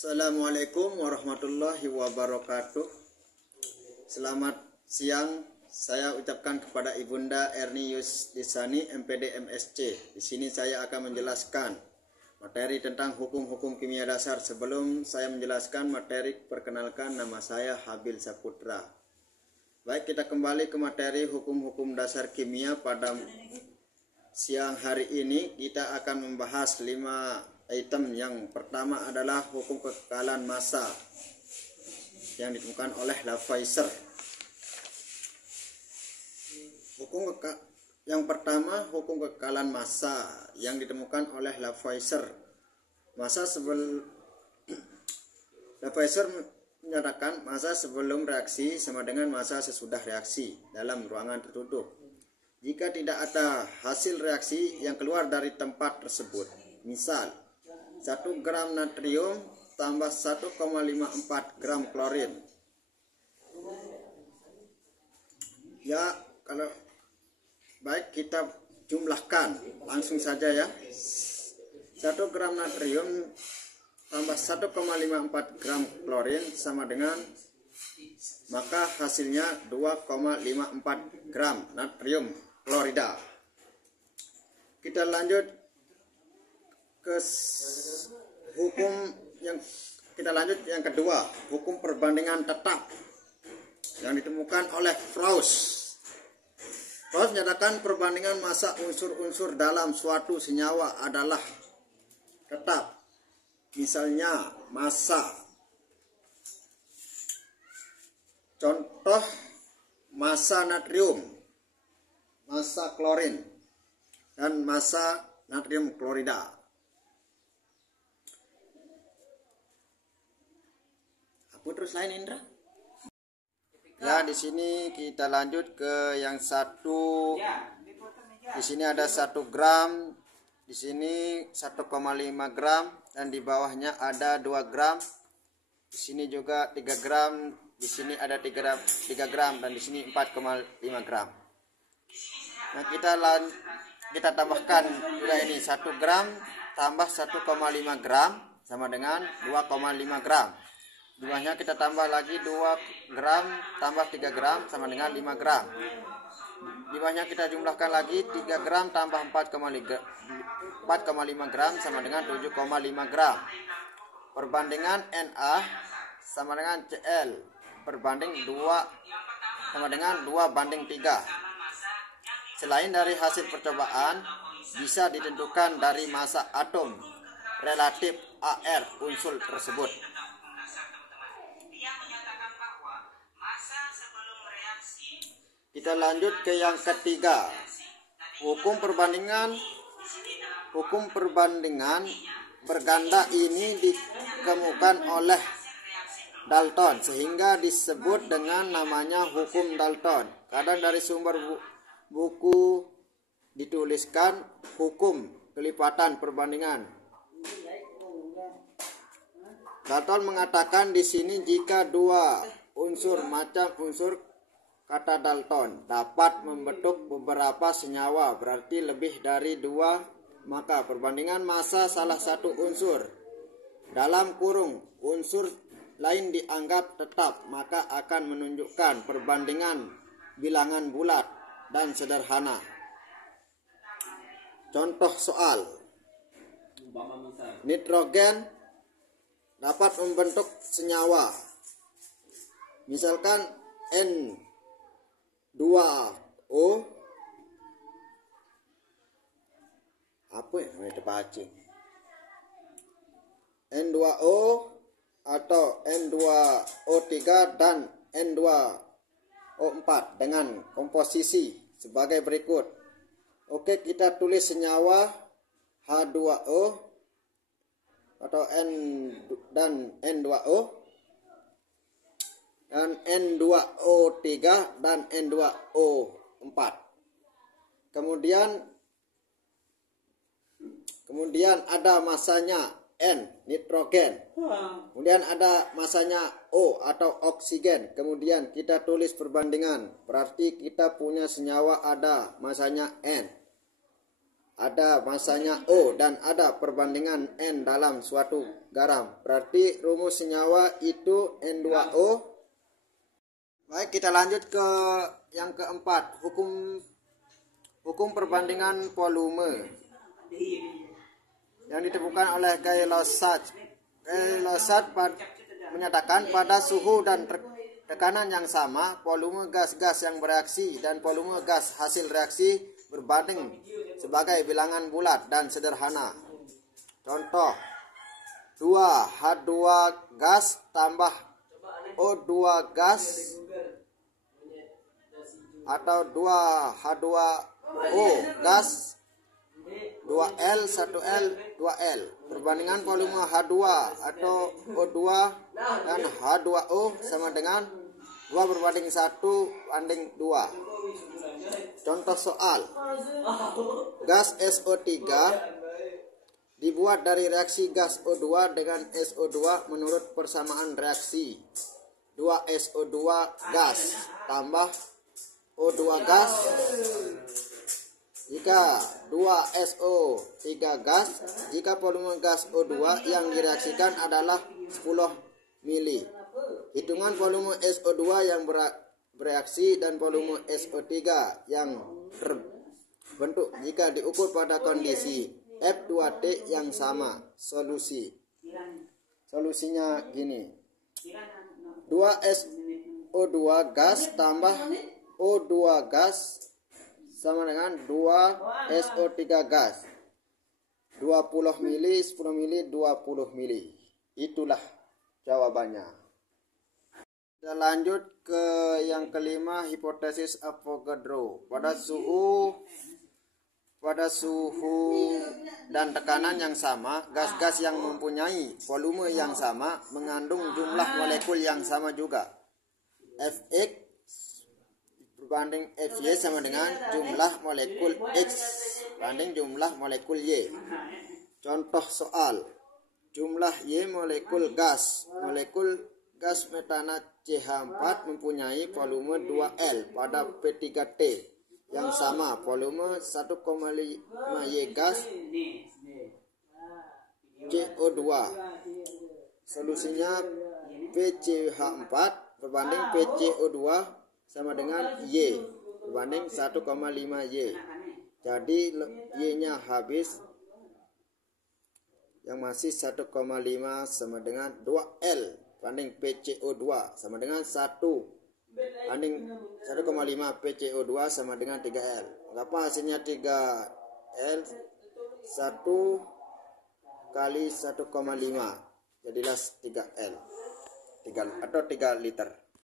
Assalamualaikum warahmatullahi wabarakatuh. Selamat siang. Saya ucapkan kepada Ibunda Erni Yusdisani, MPD MSc. Di sini saya akan menjelaskan materi tentang hukum-hukum kimia dasar. Sebelum saya menjelaskan materi, perkenalkan nama saya Habil Saputra. Baik, kita kembali ke materi hukum-hukum dasar kimia. Pada siang hari ini kita akan membahas 5 item. Yang pertama adalah hukum kekekalan massa yang ditemukan oleh Lavoisier. Yang pertama, hukum kekekalan massa yang ditemukan oleh Lavoisier. Lavoisier menyatakan massa sebelum reaksi sama dengan massa sesudah reaksi dalam ruangan tertutup. Jika tidak ada hasil reaksi yang keluar dari tempat tersebut, misal 1 gram natrium tambah 1,54 gram klorin. Ya, kalau baik kita jumlahkan langsung saja ya. 1 gram natrium tambah 1,54 gram klorin sama dengan, maka hasilnya 2,54 gram natrium klorida. Kita lanjut ke yang kedua, hukum perbandingan tetap yang ditemukan oleh Frost. Frost menyatakan perbandingan massa unsur-unsur dalam suatu senyawa adalah tetap. Misalnya massa, contoh massa natrium, massa klorin, dan massa natrium klorida. Terus lain Indra. Ya, di sini kita lanjut ke yang satu. Di sini ada 1 gram, di sini 1,5 gram, dan di bawahnya ada 2 gram. Di sini juga 3 gram, di sini ada 3 gram, dan di sini 4,5 gram. Nah, kita tambahkan juga ini 1 gram tambah 1,5 gram sama dengan 2,5 gram. Di bawahnya kita tambah lagi 2 gram tambah 3 gram sama dengan 5 gram. Di bawahnya kita jumlahkan lagi 3 gram tambah 4,5 gram sama dengan 7,5 gram. Perbandingan Na sama dengan Cl berbanding 2 sama dengan 2:3. Selain dari hasil percobaan, bisa ditentukan dari massa atom relatif Ar unsur tersebut. Kita lanjut ke yang ketiga, hukum perbandingan berganda ini ditemukan oleh Dalton sehingga disebut dengan namanya hukum Dalton. Kadang dari sumber buku dituliskan hukum kelipatan perbandingan. Dalton mengatakan di sini jika 2 unsur macam unsur, kata Dalton, dapat membentuk beberapa senyawa, berarti lebih dari 2, maka perbandingan massa salah satu unsur dalam kurung unsur lain dianggap tetap, maka akan menunjukkan perbandingan bilangan bulat dan sederhana. Contoh soal, nitrogen dapat membentuk senyawa, misalkan N2O, apa ya namanya terpacing, N2O atau N2O3 dan N2O4 dengan komposisi sebagai berikut. Oke, kita tulis senyawa H2O atau dan N2O dan N2O3 dan N2O4. Kemudian ada masanya N, nitrogen. Kemudian ada masanya O atau oksigen. Kemudian kita tulis perbandingan. Berarti kita punya senyawa ada masanya N. ada masanya O dan ada perbandingan N dalam suatu garam. Berarti rumus senyawa itu N2O. Baik, kita lanjut ke yang keempat, hukum perbandingan volume yang ditemukan oleh Guy Lozach. Guy Lozach menyatakan pada suhu dan tekanan yang sama, volume gas-gas yang bereaksi dan volume gas hasil reaksi berbanding sebagai bilangan bulat dan sederhana. Contoh, 2H2 gas tambah O2 gas atau 2H2O gas 2L 1L 2L. Perbandingan volume H2 atau O2 dan H2O sama dengan 2 berbanding 1 banding 2. Contoh soal, gas SO3 dibuat dari reaksi gas O2 dengan SO2 menurut persamaan reaksi 2SO2 gas tambah O2 gas. Jika 2SO3 gas, jika volume gas O2 yang direaksikan adalah 10 mili. Hitungan volume SO2 yang bereaksi dan volume SO3 yang terbentuk jika diukur pada kondisi F2T yang sama. Solusinya gini, 2SO2 gas tambah O2 gas sama dengan 2SO3 gas. 20 mili, 10 mili, 20 mili. Itulah jawabannya. Kita lanjut ke yang kelima, hipotesis Avogadro. Pada suhu dan tekanan yang sama, gas-gas yang mempunyai volume yang sama mengandung jumlah molekul yang sama juga. Fx berbanding Fy sama dengan jumlah molekul X banding jumlah molekul Y. Contoh soal, jumlah Y molekul gas metana CH4 mempunyai volume 2L pada P3T yang sama, volume 1,5 Y gas CO2. Solusinya PCH4 berbanding PCO2 sama dengan Y berbanding 1,5 Y. Jadi Y-nya habis, yang masih 1,5 sama dengan 2L banding PCO2 sama dengan 1 banding 1,5 PCO2 sama dengan 3L. Mengapa hasilnya 3L? 1 kali 1,5 jadilah 3L 3 liter.